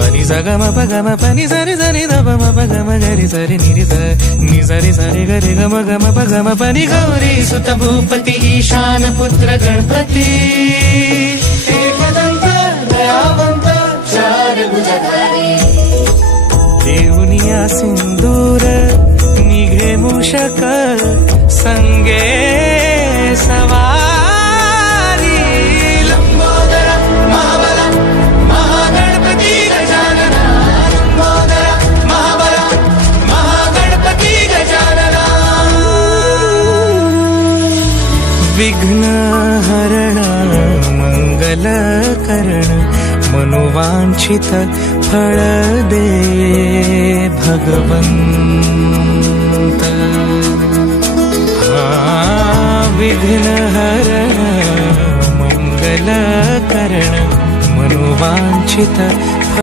पनि सा ग म प ग म प नि सा रे सा रे द प म प ग म ग रे सा रे नि रे सा रे सा रे ग रे ग म ग म प ग म प नि गौरी सुत भूपती ईशान पुत्र गणपती एकदंत दयावंत चार भुजधारी देऊनिया सिंदूर निघे मूषक संगे सवारी लंबोदर महाबल महागणपती गजानना लंबोदर महाबल महागणपती गजानना विघ्न हरण मंगल करण मनोवांछित फळ दे भगवंत विघ्न हरण मंगल करण मनोवांछित